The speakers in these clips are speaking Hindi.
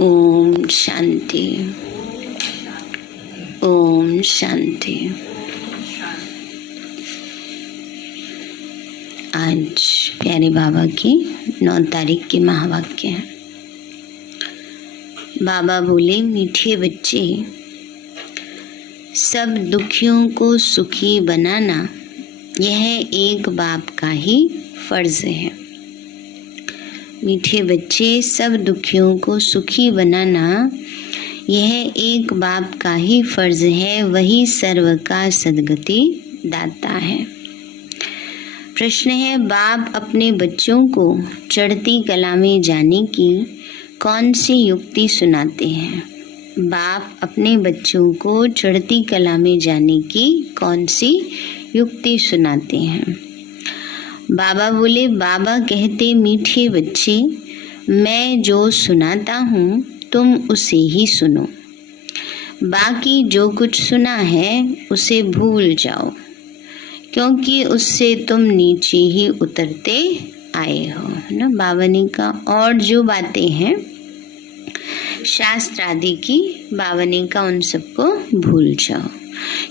ओम शांति। ओम शांति। आज प्यारे बाबा की 9 तारीख के महावाक्य है। बाबा बोले, मीठे बच्चे, सब दुखियों को सुखी बनाना यह एक बाप का ही फर्ज है। मीठे बच्चे, सब दुखियों को सुखी बनाना यह एक बाप का ही फर्ज है, वही सर्व का सद्गति दाता है। प्रश्न है, बाप अपने बच्चों को चढ़ती कला में जाने की कौन सी युक्ति सुनाते हैं? बाप अपने बच्चों को चढ़ती कला में जाने की कौन सी युक्ति सुनाते हैं? बाबा बोले, बाबा कहते, मीठे बच्चे, मैं जो सुनाता हूँ तुम उसे ही सुनो, बाकी जो कुछ सुना है उसे भूल जाओ, क्योंकि उससे तुम नीचे ही उतरते आए हो। ना बाबा ने कहा, और जो बातें हैं शास्त्र आदि की, बाबा ने कहा उन सबको भूल जाओ,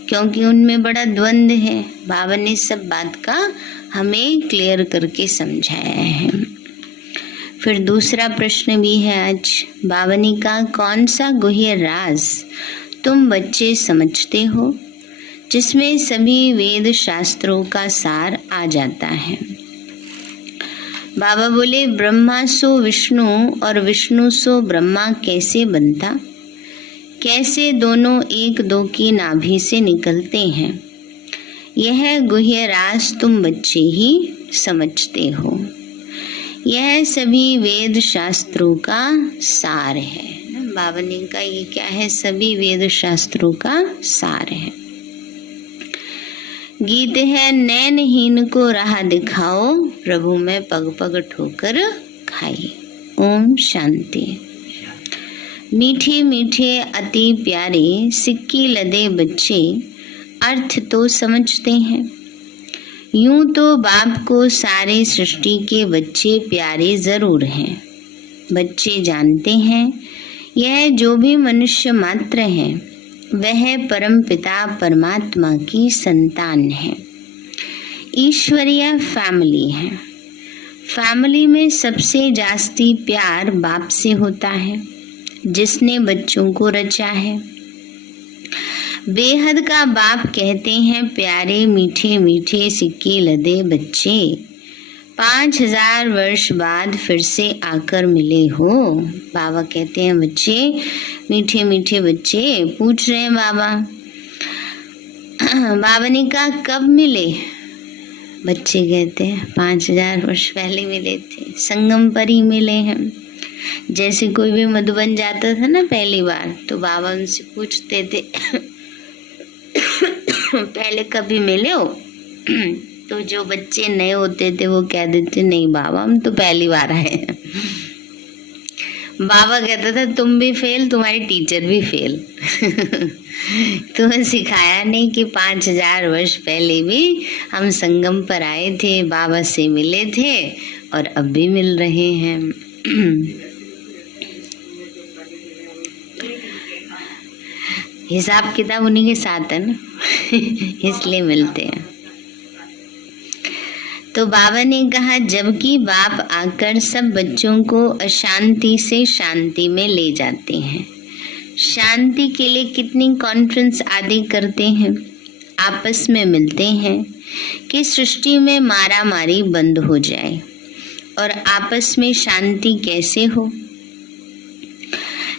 क्योंकि उनमें बड़ा द्वंद्व है। बाबा ने सब बात का हमें क्लियर करके समझाया है। फिर दूसरा प्रश्न भी है आज। बाबा ने कहा, कौन सा गुह्य राज तुम बच्चे समझते हो, जिसमें सभी वेद शास्त्रों का सार आ जाता है? बाबा बोले, ब्रह्मा सो विष्णु और विष्णु सो ब्रह्मा कैसे बनता, कैसे दोनों एक दो की नाभि से निकलते हैं, यह गुह्य राज तुम बच्चे ही समझते हो। यह सभी वेद शास्त्रों का सार है। बाबा ने कहा, ये क्या है? सभी वेद शास्त्रों का सार है। गीत है, नैनहीन को राह दिखाओ, प्रभु में पग पग ठोकर खाई। ओम शांति। मीठे मीठे अति प्यारे सिक्की लदे बच्चे अर्थ तो समझते हैं। यूं तो बाप को सारे सृष्टि के बच्चे प्यारे जरूर हैं। बच्चे जानते हैं यह जो भी मनुष्य मात्र है वह परम पिता परमात्मा की संतान है, ईश्वरीय फैमिली है। फैमिली में सबसे जास्ती प्यार बाप से होता है, जिसने बच्चों को रचा है। बेहद का बाप कहते हैं, प्यारे मीठे मीठे सिक्के लदे बच्चे, 5000 वर्ष बाद फिर से आकर मिले हो। बाबा कहते हैं, बच्चे, मीठे मीठे बच्चे पूछ रहे हैं बाबा। बाबा ने कहा, कब मिले? बच्चे कहते हैं, 5000 वर्ष पहले मिले थे, संगम पर ही मिले हैं। जैसे कोई भी मधुबन जाता था ना पहली बार, तो बाबा उनसे पूछते थे, पहले कभी मिले हो? तो जो बच्चे नए होते थे वो कह देते, नहीं बाबा, हम तो पहली बार आए हैं। बाबा कहता था, तुम भी फेल, तुम्हारी टीचर भी फेल। तुम्हें सिखाया नहीं कि 5000 वर्ष पहले भी हम संगम पर आए थे, बाबा से मिले थे और अब भी मिल रहे हैं। हिसाब किताब उन्हीं के साथ है ना, इसलिए मिलते हैं। तो बाबा ने कहा, जबकि बाप आकर सब बच्चों को अशांति से शांति में ले जाते हैं। शांति के लिए कितनी कॉन्फ्रेंस आदि करते हैं, आपस में मिलते हैं कि सृष्टि में मारा मारी बंद हो जाए और आपस में शांति कैसे हो।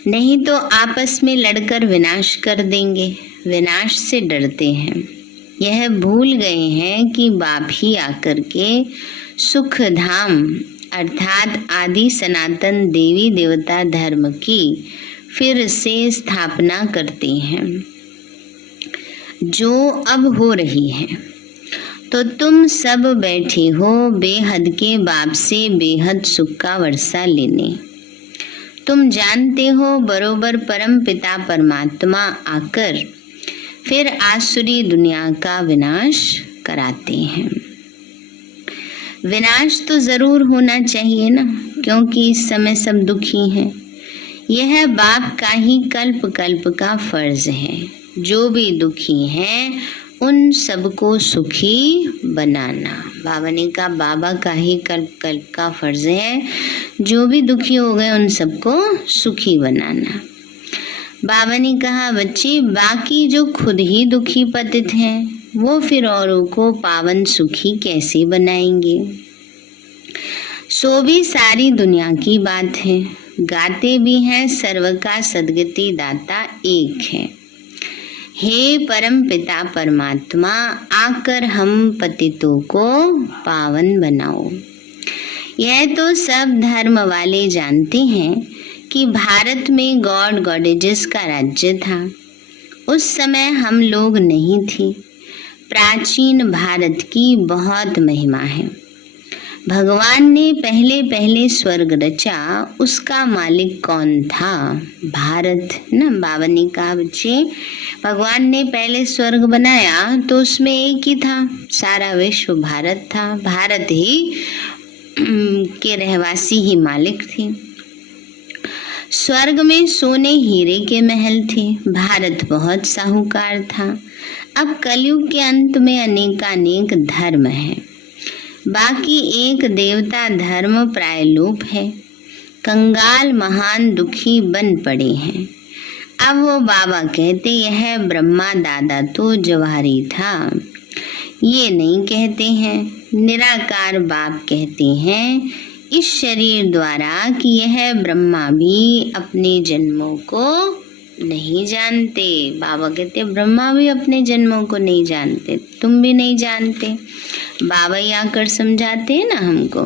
नहीं तो आपस में लड़कर विनाश कर देंगे। विनाश से डरते हैं। यह भूल गए हैं कि बाप ही आकर के सुख धाम अर्थात आदि सनातन देवी देवता धर्म की फिर से स्थापना करते हैं, जो अब हो रही है। तो तुम सब बैठे हो बेहद के बाप से बेहद सुख का वर्षा लेने। तुम जानते हो बरोबर परम पिता परमात्मा आकर फिर आसुरी दुनिया का विनाश कराते हैं। विनाश तो जरूर होना चाहिए ना, क्योंकि इस समय सब दुखी हैं। यह बाप का ही कल्प कल्प का फर्ज है। जो भी दुखी हैं उन सबको सुखी बनाना। बाबा ने कहा बाबा का ही कल्प कल्प का फर्ज है, जो भी दुखी हो गए उन सबको सुखी बनाना। बाबा ने कहा बच्चे, बाकी जो खुद ही दुखी पतित हैं वो फिर औरों को पावन सुखी कैसे बनाएंगे। सो भी सारी दुनिया की बात है। गाते भी हैं सर्व का सद्गति दाता एक है। हे परम पिता परमात्मा, आकर हम पतितों को पावन बनाओ। यह तो सब धर्म वाले जानते हैं कि भारत में गॉड गॉडेजेस का राज्य था। उस समय हम लोग नहीं थे। प्राचीन भारत की बहुत महिमा है। भगवान ने पहले पहले स्वर्ग रचा, उसका मालिक कौन था? भारत ना। बाबा ने कहा बच्चे, भगवान ने पहले स्वर्ग बनाया तो उसमें एक ही था, सारा विश्व भारत था। भारत ही के रहवासी ही मालिक थे। स्वर्ग में सोने हीरे के महल थे। भारत बहुत साहूकार था। अब कलयुग के अंत में अनेकानेक धर्म है। बाकी एक देवता धर्म प्राय लोप है। कंगाल महान दुखी बन पड़े हैं। अब वो बाबा कहते यह ब्रह्मा दादा तो जवाहरी था। ये नहीं कहते हैं। निराकार बाप कहते हैं इस शरीर द्वारा कि यह ब्रह्मा भी अपने जन्मों को नहीं जानते। बाबा कहते ब्रह्मा भी अपने जन्मों को नहीं जानते, तुम भी नहीं जानते। बाबा ही आकर समझाते हैं ना हमको।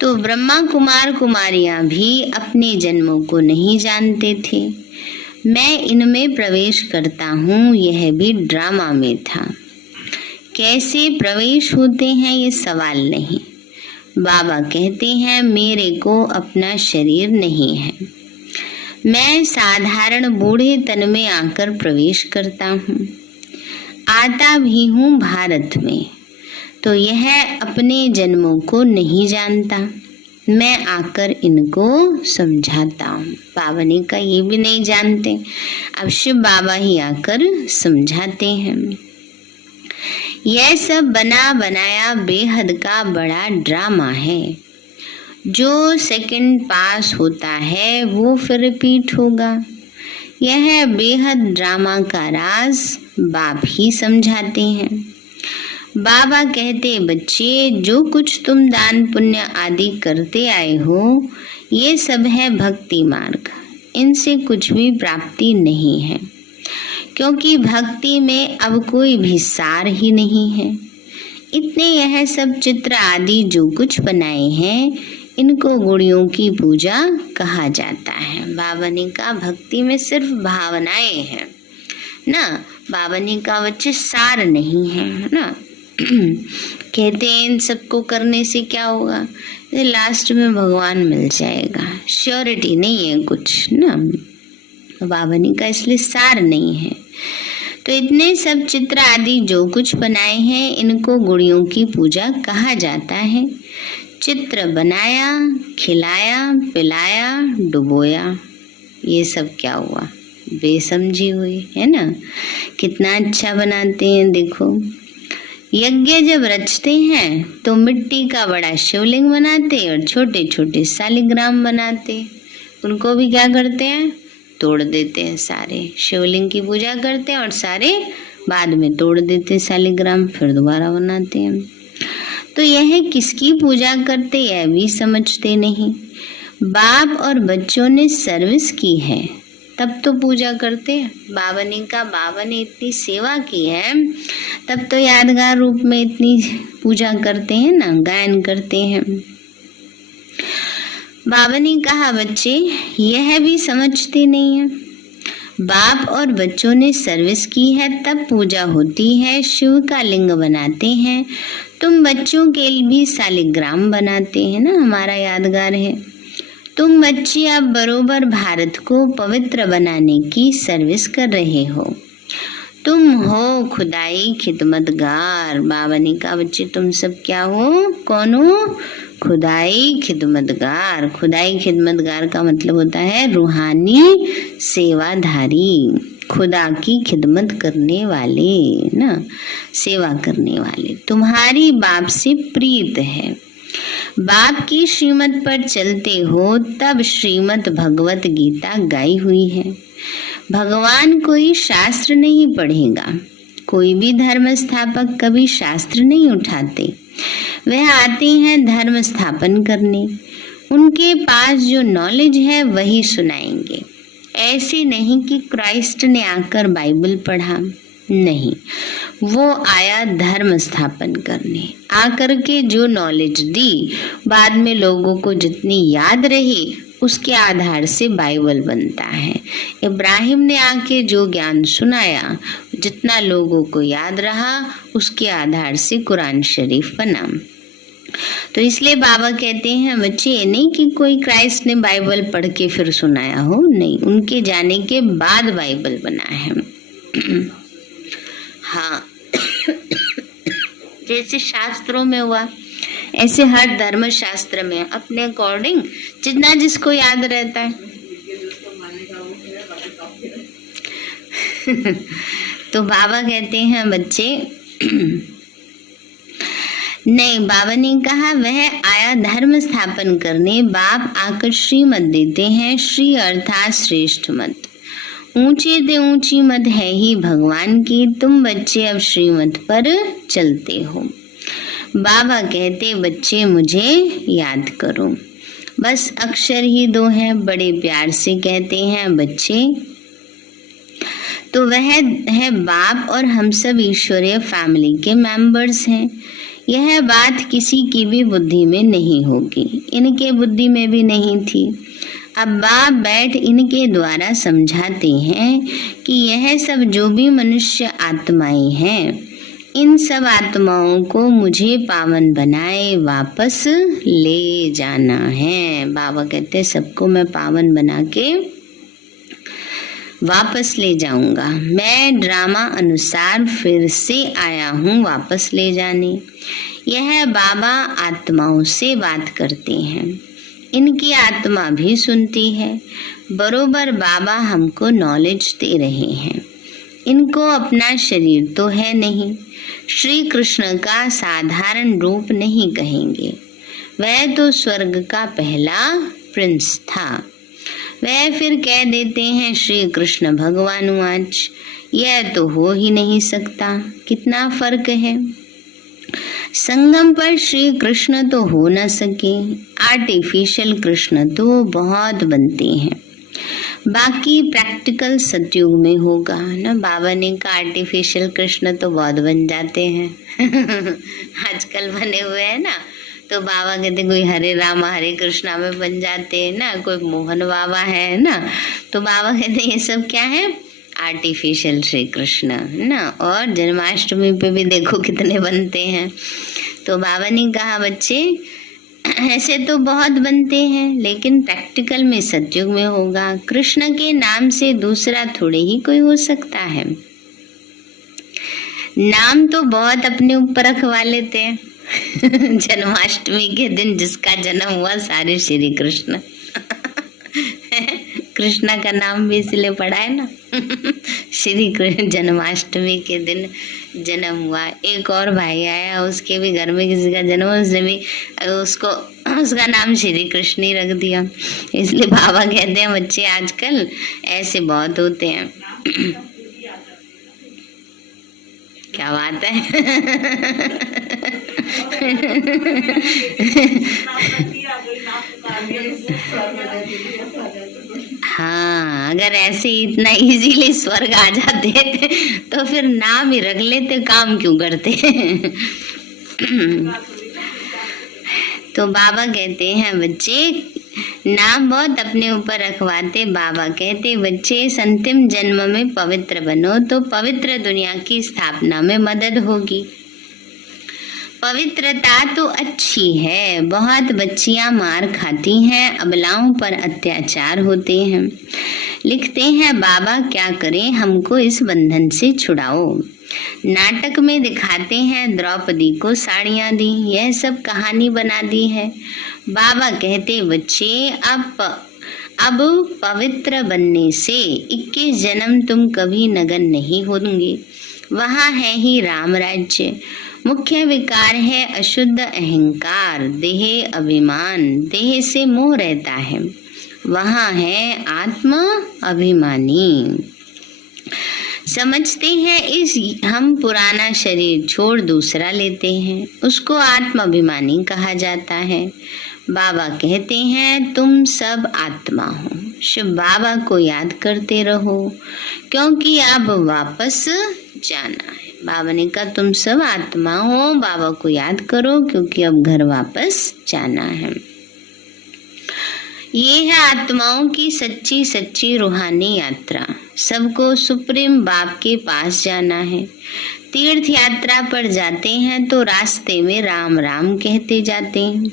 तो ब्रह्मा कुमार कुमारियां भी अपने जन्मों को नहीं जानते थे। मैं इनमें प्रवेश करता हूँ, यह भी ड्रामा में था। कैसे प्रवेश होते हैं ये सवाल नहीं। बाबा कहते हैं मेरे को अपना शरीर नहीं है। मैं साधारण बूढ़े तन में आकर प्रवेश करता हूँ। आता भी हूँ भारत में, तो यह अपने जन्मों को नहीं जानता। मैं आकर इनको समझाता हूँ। बाबा ने कहा ये भी नहीं जानते। अब शिव बाबा ही आकर समझाते हैं। यह सब बना बनाया बेहद का बड़ा ड्रामा है। जो सेकंड पास होता है वो फिर रिपीट होगा। यह बेहद ड्रामा का राज बाप ही समझाते हैं। बाबा कहते बच्चे, जो कुछ तुम दान पुण्य आदि करते आए हो ये सब है भक्ति मार्ग। इनसे कुछ भी प्राप्ति नहीं है, क्योंकि भक्ति में अब कोई भी सार ही नहीं है। इतने यह सब चित्र आदि जो कुछ बनाए हैं इनको गुड़ियों की पूजा कहा जाता है। बाबा ने कहा भक्ति में सिर्फ भावनाएं हैं ना। बाबा ने कहा बच्चे सार नहीं है ना। कहते हैं इन सबको करने से क्या होगा, लास्ट में भगवान मिल जाएगा, श्योरिटी नहीं है कुछ ना। बाबा ने कहा इसलिए सार नहीं है। तो इतने सब चित्र आदि जो कुछ बनाए हैं इनको गुड़ियों की पूजा कहा जाता है। चित्र बनाया, खिलाया, पिलाया, डुबोया, ये सब क्या हुआ, बेसमझी हुई है ना। कितना अच्छा बनाते हैं देखो। यज्ञ जब रचते हैं तो मिट्टी का बड़ा शिवलिंग बनाते और छोटे छोटे शालिग्राम बनाते। उनको भी क्या करते हैं, तोड़ देते हैं। सारे शिवलिंग की पूजा करते हैं और सारे बाद में तोड़ देते हैं शालिग्राम, फिर दोबारा बनाते हैं। तो यह किसकी पूजा करते यह भी समझते नहीं। बाप और बच्चों ने सर्विस की है तब तो पूजा करते हैं। बाबा ने कहा बाबा ने इतनी सेवा की है तब तो यादगार रूप में इतनी पूजा करते हैं ना, गायन करते हैं। बाबा ने कहा बच्चे यह भी समझते नहीं है। बाप और बच्चों ने सर्विस की है तब पूजा होती है। शिव का लिंग बनाते हैं। तुम बच्चों के लिए भी शालिग्राम बनाते हैं ना, हमारा यादगार है। तुम बच्चे अब बरोबर भारत को पवित्र बनाने की सर्विस कर रहे हो। तुम हो खुदाई खिदमतगार। बाबा ने कहा बच्चे तुम सब क्या हो, कौन हो, खुदाई खिदमतगार। खुदाई खिदमतगार का मतलब होता है रूहानी सेवाधारी, खुदा की खिदमत करने वाले ना, सेवा करने वाले। तुम्हारी बाप से प्रीत है, बाप की श्रीमत पर चलते हो तब श्रीमत भगवत गीता गाई हुई है। भगवान कोई शास्त्र नहीं पढ़ेगा, कोई भी धर्म स्थापक कभी शास्त्र नहीं उठाते, वह आते हैं धर्म स्थापन करने। उनके पास जो नॉलेज है वही सुनाएंगे। ऐसे नहीं कि क्राइस्ट ने आकर बाइबल पढ़ा, नहीं, वो आया धर्म स्थापन करने। आकर के जो नॉलेज दी, बाद में लोगों को जितनी याद रही उसके आधार से बाइबल बनता है। इब्राहिम ने आके जो ज्ञान सुनाया, जितना लोगों को याद रहा उसके आधार से कुरान शरीफ बना। तो इसलिए बाबा कहते हैं बच्चे, ये नहीं कि कोई क्राइस्ट ने बाइबल पढ़ के फिर सुनाया हो, नहीं, उनके जाने के बाद बाइबल बना है। हाँ जैसे शास्त्रों में हुआ ऐसे हर धर्म शास्त्र में अपने अकॉर्डिंग जितना जिसको याद रहता है। तो बाबा कहते हैं बच्चे नहीं, बाबा ने कहा वह आया धर्म स्थापन करने, बाप आकर श्रीमत देते हैं। श्री अर्थात श्रेष्ठ मत, ऊंचे ते ऊंची मत है ही भगवान की। तुम बच्चे अब श्रीमत पर चलते हो। बाबा कहते बच्चे मुझे याद करो, बस अक्षर ही दो हैं, बड़े प्यार से कहते हैं बच्चे। तो वह है बाप और हम सब ईश्वरीय फैमिली के मेंबर्स हैं। यह बात किसी की भी बुद्धि में नहीं होगी, इनके बुद्धि में भी नहीं थी। अब बाप बैठ इनके द्वारा समझाते हैं कि यह सब जो भी मनुष्य आत्माएं हैं, इन सब आत्माओं को मुझे पावन बनाए वापस ले जाना है। बाबा कहते सबको मैं पावन बना के वापस ले जाऊंगा। मैं ड्रामा अनुसार फिर से आया हूँ वापस ले जाने। यह बाबा आत्माओं से बात करते हैं, इनकी आत्मा भी सुनती है। बरोबर बाबा हमको नॉलेज दे रहे हैं। इनको अपना शरीर तो है नहीं, श्री कृष्ण का साधारण रूप नहीं कहेंगे। वह तो स्वर्ग का पहला प्रिंस था। वह फिर कह देते हैं श्री कृष्ण भगवान वाच। यह तो हो ही नहीं सकता। कितना फर्क है। संगम पर श्री कृष्ण तो हो न सके, आर्टिफिशियल कृष्ण तो बहुत बनते हैं। बाकी प्रैक्टिकल सतयुग में होगा ना। बाबा ने कहा आर्टिफिशियल कृष्ण तो बहुत बन जाते हैं आजकल बने हुए हैं ना। तो बाबा कहते कोई हरे राम हरे कृष्णा में बन जाते हैं ना, कोई मोहन बाबा है ना। तो बाबा कहते ये सब क्या है, आर्टिफिशियल श्री कृष्ण ना। और जन्माष्टमी पे भी देखो कितने बनते हैं। तो बाबा ने कहा बच्चे ऐसे तो बहुत बनते हैं, लेकिन प्रैक्टिकल में सतयुग में होगा। कृष्ण के नाम से दूसरा थोड़े ही कोई हो सकता है। नाम तो बहुत अपने ऊपर रखवा लेते हैं जन्माष्टमी के दिन जिसका जन्म हुआ सारे श्री कृष्ण कृष्णा का नाम भी इसलिए पड़ा है ना श्री कृष्ण जन्माष्टमी के दिन जन्म हुआ। एक और भाई आया, उसके भी घर में किसी का जन्म, उसने भी उसका नाम श्री कृष्ण ही रख दिया। इसलिए बाबा कहते हैं बच्चे आजकल ऐसे बहुत होते हैं क्या बात है हाँ, अगर ऐसे इतना इजीली स्वर्ग आ जाते तो फिर नाम ही रख लेते, काम क्यों करते तो बाबा कहते हैं बच्चे नाम बहुत अपने ऊपर रखवाते। बाबा कहते बच्चे इस अंतिम जन्म में पवित्र बनो तो पवित्र दुनिया की स्थापना में मदद होगी। पवित्रता तो अच्छी है, बहुत बच्चियां मार खाती हैं, अबलाओं पर अत्याचार होते हैं। लिखते हैं बाबा क्या करें, हमको इस बंधन से छुड़ाओ। नाटक में दिखाते हैं द्रौपदी को साड़ियाँ दी, यह सब कहानी बना दी है। बाबा कहते बच्चे अब पवित्र बनने से 21 जन्म तुम कभी नगन नहीं होंगे। वहाँ है ही राम राज्य। मुख्य विकार है अशुद्ध अहंकार, देह अभिमान, देह से मोह रहता है। वहाँ है आत्मा अभिमानी। समझते हैं हम पुराना शरीर छोड़ दूसरा लेते हैं, उसको आत्म अभिमानी कहा जाता है। बाबा कहते हैं तुम सब आत्मा हो। शिव बाबा को याद करते रहो क्योंकि अब वापस जाना है। बाबा ने कहा तुम सब आत्मा हो, बाबा को याद करो क्योंकि अब घर वापस जाना है। ये है आत्माओं की सच्ची सच्ची रूहानी यात्रा। सबको सुप्रीम बाप के पास जाना है। तीर्थ यात्रा पर जाते हैं तो रास्ते में राम राम कहते जाते हैं।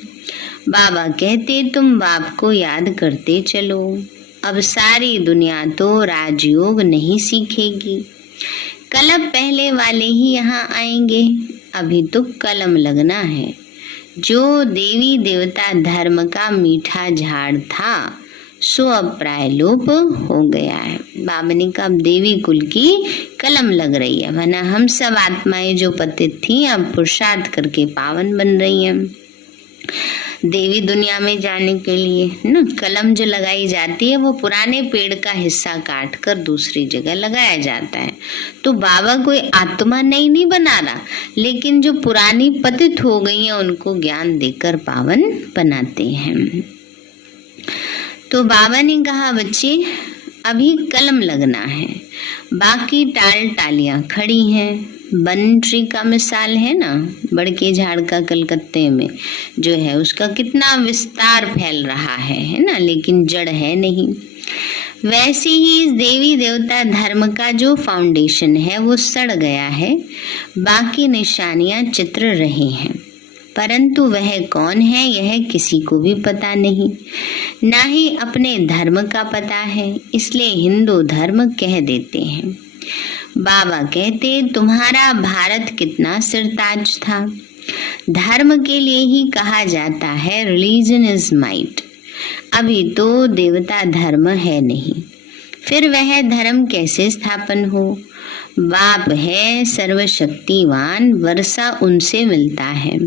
बाबा कहते तुम बाप को याद करते चलो। अब सारी दुनिया तो राजयोग नहीं सीखेगी। कलम पहले वाले ही यहाँ आएंगे, अभी तो कलम लगना है। जो देवी देवता धर्म का मीठा झाड़ था सो अब प्राय लोप हो गया है। बाबा ने कहा अब देवी कुल की कलम लग रही है, वरना हम सब आत्माएं जो पतित थी अब पुरुषार्थ करके पावन बन रही हैं देवी दुनिया में जाने के लिए। ना कलम जो लगाई जाती है वो पुराने पेड़ का हिस्सा काट कर दूसरी जगह लगाया जाता है। तो बाबा कोई आत्मा नहीं बना रहा, लेकिन जो पुरानी पतित हो गई हैं उनको ज्ञान देकर पावन बनाते हैं। तो बाबा ने कहा बच्चे अभी कलम लगना है, बाकी टाल टालियां खड़ी हैं। बन ट्री का मिसाल है ना, बड़के झाड़ का कलकत्ते में जो है उसका कितना विस्तार फैल रहा है ना, लेकिन जड़ है नहीं। वैसे ही इस देवी देवता धर्म का जो फाउंडेशन है वो सड़ गया है, बाकी निशानियां चित्र रही हैं, परंतु वह कौन है यह किसी को भी पता नहीं, ना ही अपने धर्म का पता है, इसलिए हिंदू धर्म कह देते हैं। बाबा कहते तुम्हारा भारत कितना सिरताज था। धर्म के लिए ही कहा जाता है रिलीजन इज माइट। अभी तो देवता धर्म है नहीं, फिर वह धर्म कैसे स्थापन हो। बाप है सर्वशक्तिवान, वर्षा उनसे मिलता है,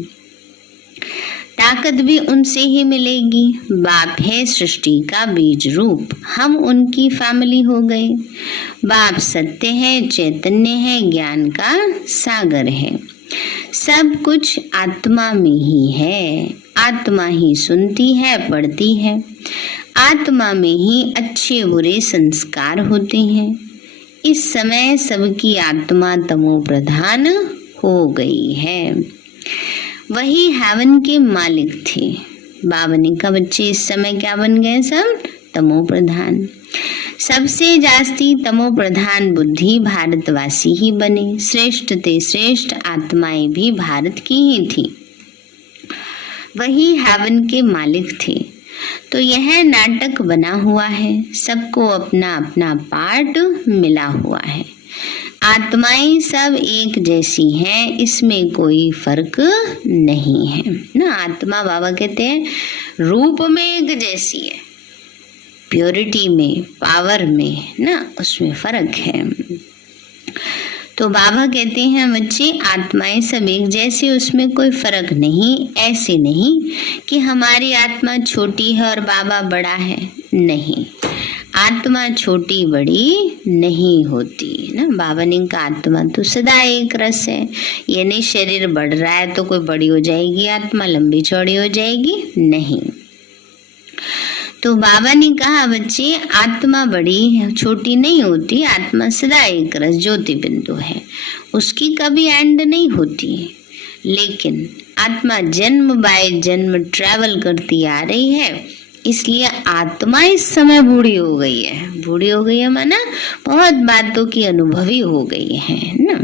ताकत भी उनसे ही मिलेगी। बाप है सृष्टि का बीज रूप, हम उनकी फैमिली हो गए। बाप सत्य है, चैतन्य है, ज्ञान का सागर है। सब कुछ आत्मा में ही है। आत्मा ही सुनती है, पढ़ती है। आत्मा में ही अच्छे बुरे संस्कार होते हैं। इस समय सबकी आत्मा तमो प्रधान हो गई है। वही हेवन के मालिक थे। बाबा ने कहा बच्चे इस समय क्या बन गए सब तमो प्रधान। सबसे जास्ती तमो प्रधान बुद्धि भारतवासी ही बने। श्रेष्ठ ते श्रेष्ठ आत्माएं भी भारत की ही थी। वही हेवन के मालिक थे। तो यह नाटक बना हुआ है, सबको अपना अपना पार्ट मिला हुआ है। आत्माएं सब एक जैसी हैं, इसमें कोई फर्क नहीं है ना। आत्मा बाबा कहते हैं रूप में एक जैसी है, प्योरिटी में, पावर में ना, उसमें फर्क है। तो बाबा कहते हैं बच्चे आत्माएं सब एक जैसी, उसमें कोई फर्क नहीं। ऐसे नहीं कि हमारी आत्मा छोटी है और बाबा बड़ा है, नहीं, आत्मा छोटी बड़ी नहीं होती ना। बाबा ने कहा आत्मा तो सदा एक रस है। ये नहीं शरीर बढ़ रहा है तो कोई बड़ी हो जाएगी आत्मा, लंबी चौड़ी हो जाएगी, नहीं। तो बाबा ने कहा बच्चे आत्मा बड़ी छोटी नहीं होती, आत्मा सदा एक रस ज्योति बिंदु है, उसकी कभी एंड नहीं होती। लेकिन आत्मा जन्म बाय जन्म ट्रैवल करती आ रही है, इसलिए आत्मा इस समय बूढ़ी हो गई है। बूढ़ी हो गई है माना बहुत बातों की अनुभवी हो गई है ना।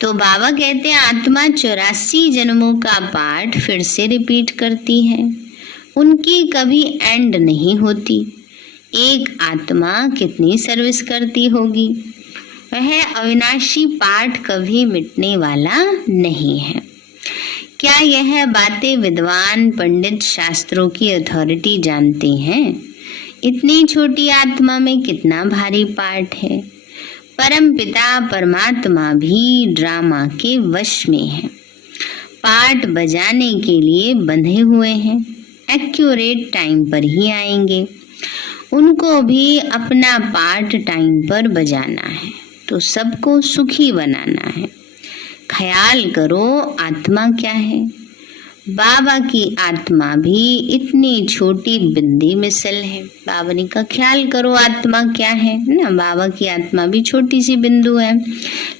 तो बाबा कहते हैं आत्मा 84 जन्मों का पार्ट फिर से रिपीट करती है, उनकी कभी एंड नहीं होती। एक आत्मा कितनी सर्विस करती होगी। वह अविनाशी पाठ कभी मिटने वाला नहीं है। क्या यह बातें विद्वान पंडित शास्त्रों की अथॉरिटी जानते हैं? इतनी छोटी आत्मा में कितना भारी पाठ है। परम पिता परमात्मा भी ड्रामा के वश में है। पाठ बजाने के लिए बंधे हुए हैं। एक्यूरेट टाइम पर ही आएंगे। उनको भी अपना पार्ट टाइम पर बजाना है, तो सबको सुखी बनाना है। ख्याल करो आत्मा क्या है। बाबा की आत्मा भी इतनी छोटी बिंदी मिसल है। बाबा ने कहा ख्याल करो आत्मा क्या है ना। बाबा की आत्मा भी छोटी सी बिंदु है,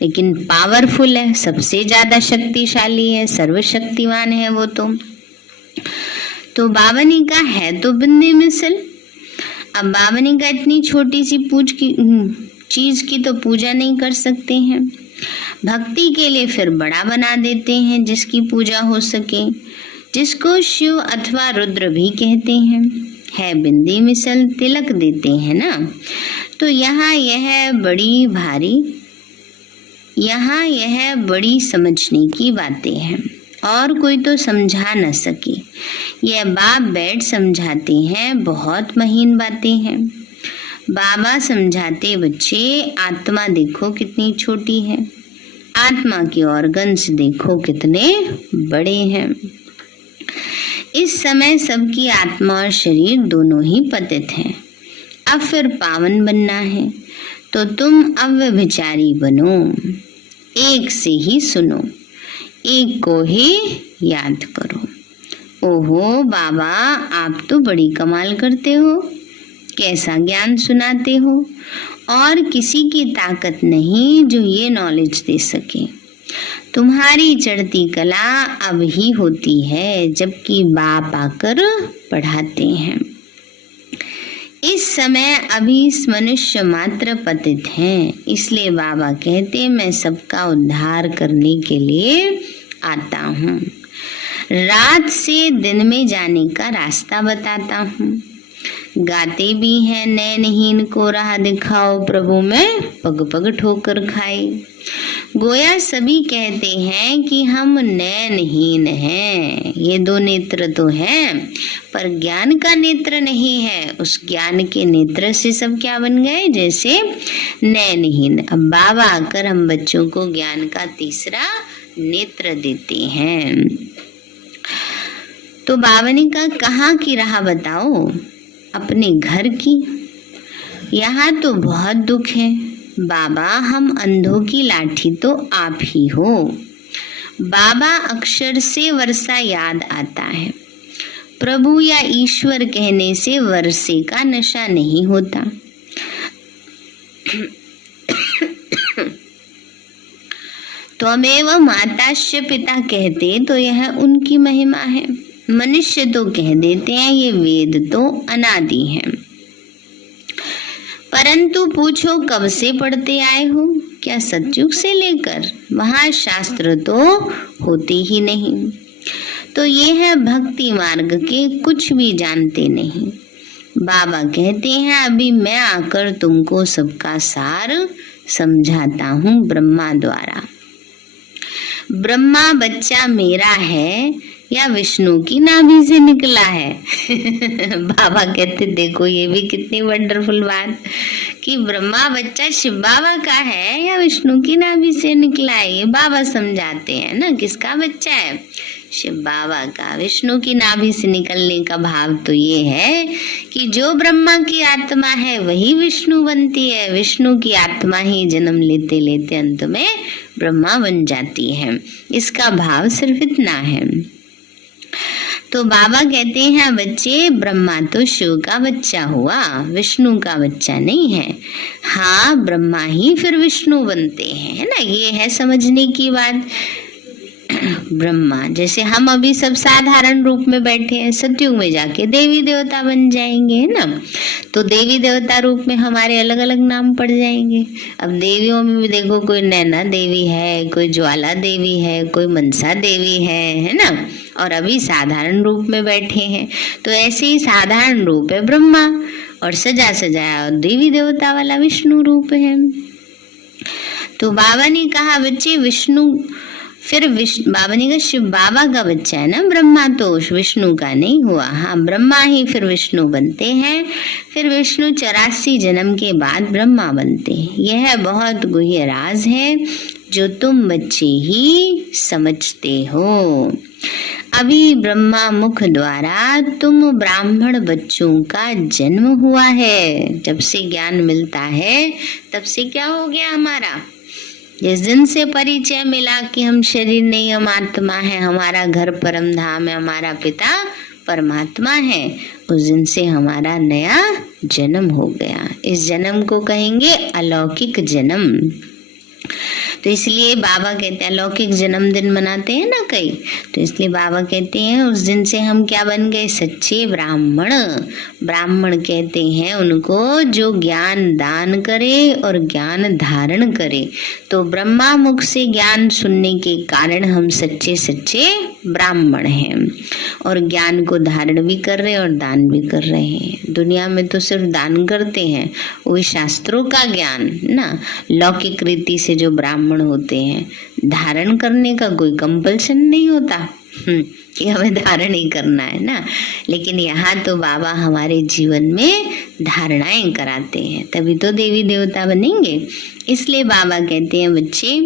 लेकिन पावरफुल है, सबसे ज्यादा शक्तिशाली है, सर्वशक्तिमान है वो तो बाबा ने कहा है तो बिंदी मिसल। अब बाबा ने कहा इतनी छोटी सी चीज की तो पूजा नहीं कर सकते हैं। भक्ति के लिए फिर बड़ा बना देते हैं जिसकी पूजा हो सके, जिसको शिव अथवा रुद्र भी कहते हैं। है बिंदी मिसल, तिलक देते हैं ना। तो यहाँ यह बड़ी समझने की बातें हैं और कोई तो समझा न सके। यह बाप बैठ समझाते हैं, बहुत महीन बातें हैं। बाबा समझाते बच्चे आत्मा देखो कितनी छोटी है, आत्मा के ऑर्गन्स देखो कितने बड़े हैं। इस समय सबकी आत्मा और शरीर दोनों ही पतित हैं। अब फिर पावन बनना है तो तुम अव्यभिचारी बनो। एक से ही सुनो, एक को ही याद करो। ओहो बाबा, आप तो बड़ी कमाल करते हो, कैसा ज्ञान सुनाते हो। और किसी की ताकत नहीं जो ये नॉलेज दे सके। तुम्हारी चढ़ती कला अब ही होती है, जबकि बाप आकर पढ़ाते हैं। इस समय अभी मनुष्य मात्र पतित हैं, इसलिए बाबा कहते मैं सबका उद्धार करने के लिए आता हूँ। रात से दिन में जाने का रास्ता बताता हूँ। गाते भी हैं नैनहीन को राह दिखाओ, प्रभु में पग पग ठोकर खाए। गोया सभी कहते हैं कि हम नैनहीन हैं। ये दो नेत्र तो हैं, पर ज्ञान का नेत्र नहीं है। उस ज्ञान के नेत्र से सब क्या बन गए, जैसे नैनहीन। अब बाबा आकर हम बच्चों को ज्ञान का तीसरा नेत्र देते हैं। तो बाबा ने कहा कहाँ की राह बताओ? अपने घर की। यहाँ तो बहुत दुख है बाबा, हम अंधों की लाठी तो आप ही हो। बाबा अक्षर से वर्षा याद आता है। प्रभु या ईश्वर कहने से वर्षे का नशा नहीं होता। त्वमेव माताश्च पिता कहते तो यह उनकी महिमा है। मनुष्य तो कह देते हैं ये वेद तो अनादि है। परंतु पूछो कब से पढ़ते आए हो? क्या सतयुग से लेकर? वहाँ शास्त्र तो होते ही नहीं। तो ये है भक्ति मार्ग के कुछ भी जानते नहीं। बाबा कहते हैं अभी मैं आकर तुमको सबका सार समझाता हूँ ब्रह्मा द्वारा। ब्रह्मा बच्चा मेरा है या विष्णु की नाभि से निकला है? बाबा कहते देखो ये भी कितनी वंडरफुल बात कि ब्रह्मा बच्चा शिव बाबा का है या विष्णु की नाभि से निकला है। ये बाबा समझाते हैं ना, किसका बच्चा है? शिव बाबा का। विष्णु की नाभि से निकलने का भाव तो ये है कि जो ब्रह्मा की आत्मा है वही विष्णु बनती है, विष्णु की आत्मा ही जन्म लेते लेते अंत में ब्रह्मा बन जाती है। इसका भाव सिर्फ इतना है। तो बाबा कहते हैं बच्चे ब्रह्मा तो शिव का बच्चा हुआ, विष्णु का बच्चा नहीं है। हाँ ब्रह्मा ही फिर विष्णु बनते हैं, है ना। ये है समझने की बात। ब्रह्मा जैसे हम अभी सब साधारण रूप में बैठे हैं, सतयुग में जाके देवी देवता बन जाएंगे, है ना। तो देवी देवता रूप में हमारे अलग अलग नाम पड़ जाएंगे। अब देवियों में भी देखो, कोई नैना देवी है, कोई ज्वाला देवी है, कोई मनसा देवी है ना। और अभी साधारण रूप में बैठे हैं, तो ऐसे ही साधारण रूप है ब्रह्मा और सजा सजाया और देवी देवता वाला विष्णु रूप है। तो बाबा ने कहा बच्चे विष्णु, फिर बाबा ने कहा शिव बाबा का बच्चा है ना ब्रह्मा, तो विष्णु का नहीं हुआ। हाँ, ब्रह्मा ही फिर विष्णु बनते हैं, फिर विष्णु 84 जन्म के बाद ब्रह्मा बनते हैं। यह बहुत गुह्य राज है जो तुम बच्चे ही समझते हो। अभी ब्रह्मा मुख द्वारा तुम ब्राह्मण बच्चों का जन्म हुआ है। जब से ज्ञान मिलता है तब से क्या हो गया हमारा, जिस दिन से परिचय मिला कि हम शरीर नहीं, हम आत्मा है, हमारा घर परम धाम है, हमारा पिता परमात्मा है, उस दिन से हमारा नया जन्म हो गया। इस जन्म को कहेंगे अलौकिक जन्म। तो इसलिए बाबा कहते हैं, लौकिक जन्मदिन मनाते हैं ना कई, तो इसलिए बाबा कहते हैं उस दिन से हम क्या बन गए, सच्चे ब्राह्मण। ब्राह्मण कहते हैं उनको जो ज्ञान दान करे और ज्ञान धारण करे। तो ब्रह्मा मुख से ज्ञान सुनने के कारण हम सच्चे सच्चे ब्राह्मण हैं, और ज्ञान को धारण भी कर रहे हैं और दान भी कर रहे हैं। दुनिया में तो सिर्फ दान करते हैं, वो शास्त्रों का ज्ञान ना, लौकिक रीति से जो ब्राह्मण होते हैं, धारण करने का कोई कंपल्सन नहीं होता कि हमें धारण ही करना है ना। लेकिन यहाँ तो बाबा हमारे जीवन में धारणाएं कराते हैं, तभी तो देवी देवता बनेंगे। इसलिए बाबा कहते हैं बच्चे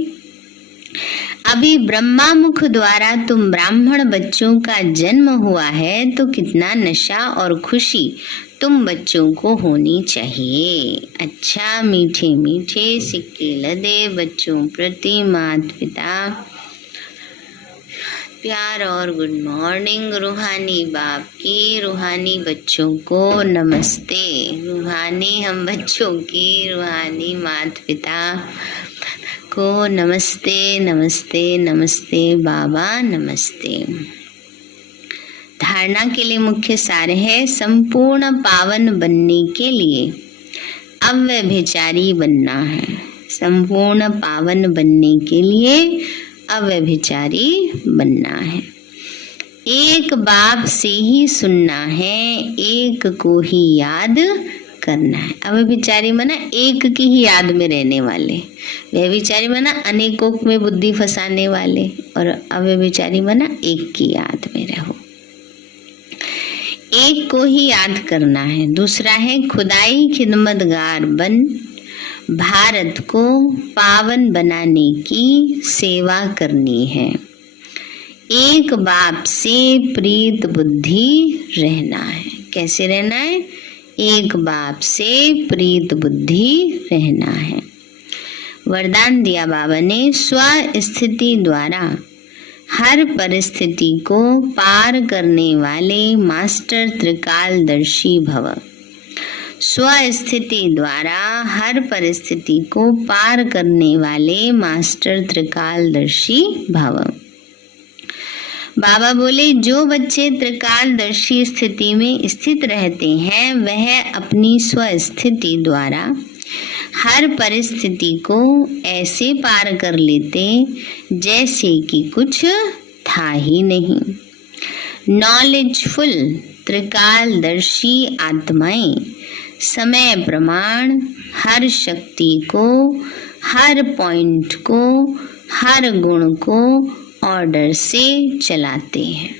अभी ब्रह्मा मुख द्वारा तुम ब्राह्मण बच्चों का जन्म हुआ है, तो कितना नशा और खुशी तुम बच्चों को होनी चाहिए। अच्छा मीठे मीठे सिक्के लदे बच्चों प्रति माता पिता प्यार और गुड मॉर्निंग। रूहानी बाप की रूहानी बच्चों को नमस्ते। रूहानी हम बच्चों की रूहानी माता पिता को नमस्ते नमस्ते नमस्ते बाबा नमस्ते। धारणा के लिए मुख्य सार है, संपूर्ण पावन बनने के लिए अव्यभिचारी बनना है। संपूर्ण पावन बनने के लिए अव्यभिचारी बनना है। एक बाप से ही सुनना है, एक को ही याद करना है। अव्यभिचारी माना एक की ही याद में रहने वाले, व्यभिचारी माना अनेकों में बुद्धि फंसाने वाले, और अव्यभिचारी माना एक की याद में रहो। एक को ही याद करना है। दूसरा है खुदाई खिदमतगार बन भारत को पावन बनाने की सेवा करनी है। एक बाप से प्रीत बुद्धि रहना है। कैसे रहना है? एक बाप से प्रीत बुद्धि रहना है। वरदान दिया बाबा ने, स्व स्थिति द्वारा हर परिस्थिति को पार करने वाले मास्टर त्रिकालदर्शी भव। स्व स्थिति द्वारा हर परिस्थिति को पार करने वाले मास्टर त्रिकालदर्शी भव। बाबा बोले जो बच्चे त्रिकालदर्शी स्थिति में स्थित रहते हैं वह अपनी स्व स्थिति द्वारा हर परिस्थिति को ऐसे पार कर लेते जैसे कि कुछ था ही नहीं। नॉलेजफुल त्रिकालदर्शी आत्माएं समय प्रमाण हर शक्ति को, हर पॉइंट को, हर गुण को ऑर्डर से चलाते हैं।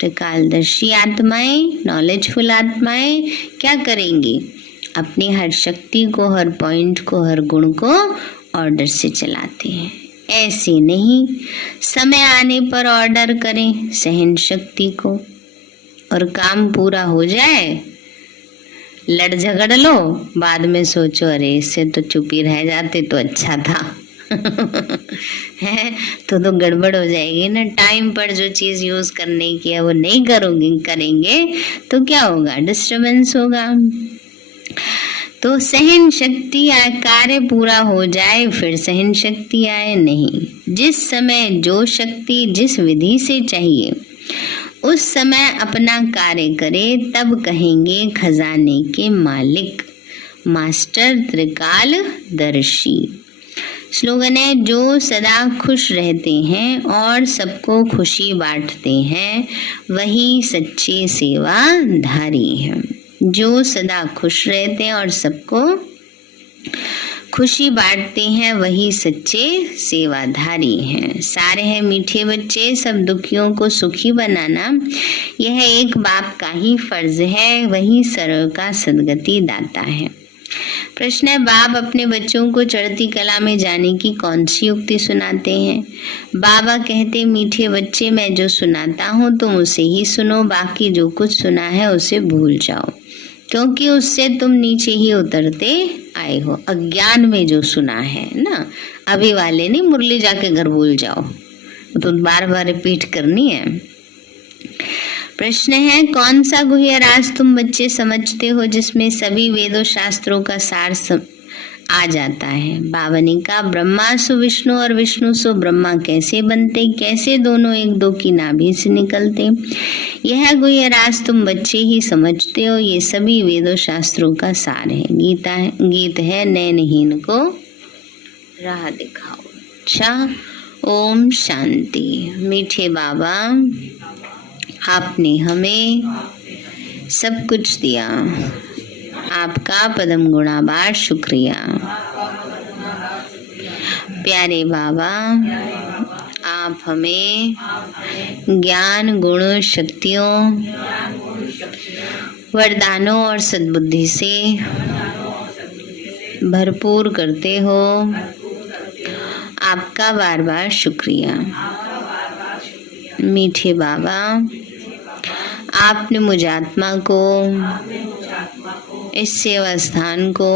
त्रिकालदर्शी आत्माएं, नॉलेजफुल आत्माएं क्या करेंगी? अपनी हर शक्ति को, हर पॉइंट को, हर गुण को ऑर्डर से चलाते हैं। ऐसे नहीं समय आने पर ऑर्डर करें सहन शक्ति को और काम पूरा हो जाए, लड़ झगड़ लो, बाद में सोचो अरे इससे तो चुप ही रह जाते तो अच्छा था है तो गड़बड़ हो जाएगी ना। टाइम पर जो चीज यूज करने की है वो नहीं करेंगे तो क्या होगा? डिस्टरबेंस होगा। तो सहन शक्ति आए, कार्य पूरा हो जाए फिर सहन शक्ति आए नहीं। जिस समय जो शक्ति जिस विधि से चाहिए उस समय अपना कार्य करे, तब कहेंगे खजाने के मालिक मास्टर त्रिकालदर्शी। स्लोगन है, जो सदा खुश रहते हैं और सबको खुशी बांटते हैं वही सच्चे सेवाधारी हैं। जो सदा खुश रहते हैं और सबको खुशी बांटते हैं वही सच्चे सेवाधारी हैं। सारे हैं मीठे बच्चे, सब दुखियों को सुखी बनाना यह एक बाप का ही फर्ज है, वही सर्व का सद्गति दाता है। प्रश्न है, बाप अपने बच्चों को चढ़ती कला में जाने की कौन सी युक्ति सुनाते हैं? बाबा कहते, मीठे बच्चे, मैं जो सुनाता हूँ तुम उसे ही सुनो, बाकी जो कुछ सुना है उसे भूल जाओ, क्योंकि उससे तुम नीचे ही उतरते आए हो। अज्ञान में जो सुना है ना, अभी वाले नहीं, मुरली जाके घर भूल जाओ, तो बार बार रिपीट करनी है। प्रश्न है, कौन सा गुह्य राज तुम बच्चे समझते हो जिसमें सभी वेदों शास्त्रों का सार आ जाता है? बाबा ने कहा, ब्रह्मा सु विष्णु और विष्णु सु ब्रह्मा कैसे बनते, कैसे दोनों एक दो की नाभि से निकलते, यह गुह्य राज तुम बच्चे ही समझते हो। ये सभी वेदों शास्त्रों का सार है। गीत है, नयनहीन को राह दिखाओ। अच्छा, ओम शांति। मीठे बाबा, आपने हमें सब कुछ दिया, आपका पदम गुणाबार शुक्रिया। प्यारे बाबा, आप हमें ज्ञान, गुण, शक्तियों, वरदानों और सद्बुद्धि से भरपूर करते हो, आपका बार बार शुक्रिया। मीठे बाबा, आपने मुझ आत्मा को, इस सेवा स्थान को,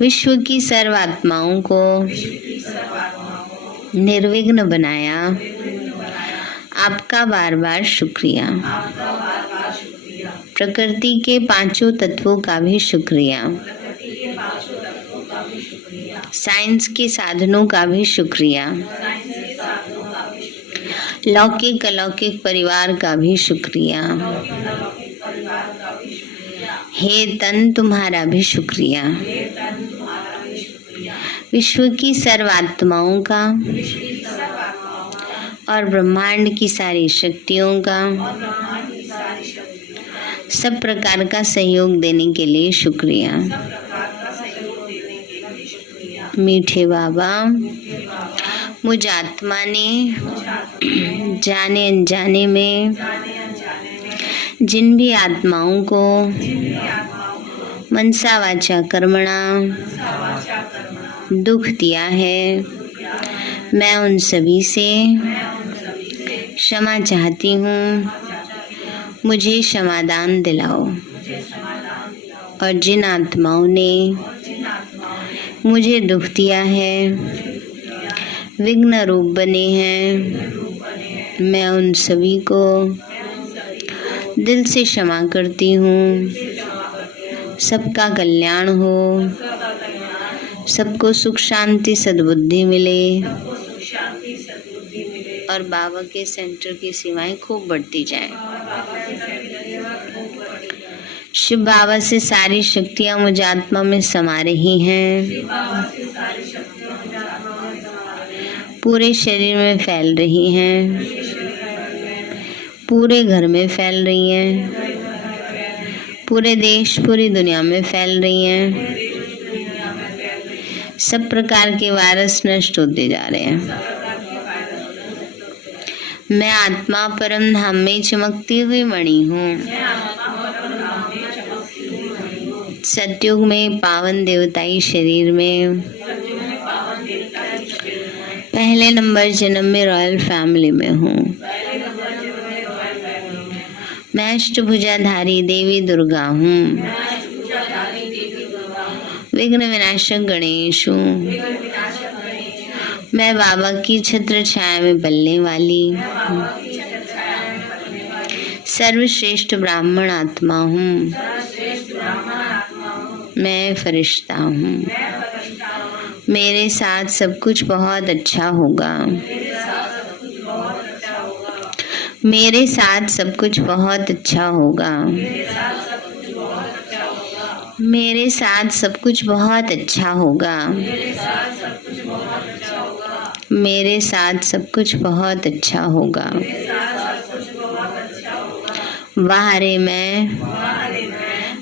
विश्व की सर्व आत्माओं को निर्विघ्न बनाया, आपका बार बार शुक्रिया। प्रकृति के पांचों तत्वों का भी शुक्रिया, साइंस के साधनों का भी शुक्रिया, लौकिक अलौकिक परिवार का भी शुक्रिया। हे तन, तुम्हारा भी शुक्रिया। विश्व की सर्व आत्माओं का और ब्रह्मांड की सारी शक्तियों का सब प्रकार का सहयोग देने के लिए शुक्रिया। मीठे बाबा, मुझ आत्मा ने जाने अनजाने में जिन भी आत्माओं को मनसा वाचा कर्मणा दुख दिया है, मैं उन सभी से क्षमा चाहती हूँ। मुझे क्षमादान दिलाओ। और जिन आत्माओं ने मुझे दुख दिया है, विघ्न रूप बने हैं, मैं उन सभी को दिल से क्षमा करती हूँ। सबका कल्याण हो, सबको सुख शांति सद्बुद्धि मिले और बाबा के सेंटर की सेवाएं खूब बढ़ती जाएं। शिव बाबा से सारी शक्तियाँ मुझ आत्मा में समा रही हैं, पूरे शरीर में फैल रही हैं, पूरे घर में फैल रही हैं, पूरे देश पूरी दुनिया में फैल रही हैं। सब प्रकार के वायरस नष्ट होते जा रहे हैं। मैं आत्मा परम धाम में चमकती हुई मणि हूँ। सतयुग में पावन देवताई शरीर में पहले नंबर जन्म में रॉयल फैमिली में हूँ। मैं अष्टभुजाधारी देवी दुर्गा हूँ। विघ्न विनाशक गणेश हूँ। मैं बाबा की छत्र छाया में पलने वाली सर्वश्रेष्ठ ब्राह्मण आत्मा हूँ। मैं फरिश्ता हूँ। मेरे साथ सब कुछ बहुत अच्छा होगा। मेरे साथ सब कुछ बहुत अच्छा होगा। मेरे साथ सब कुछ बहुत अच्छा होगा। मेरे साथ सब कुछ बहुत अच्छा होगा। वहाँ मैं,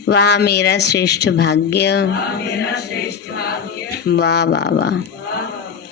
वहाँ मेरा श्रेष्ठ भाग्य, वाह वाह वाह।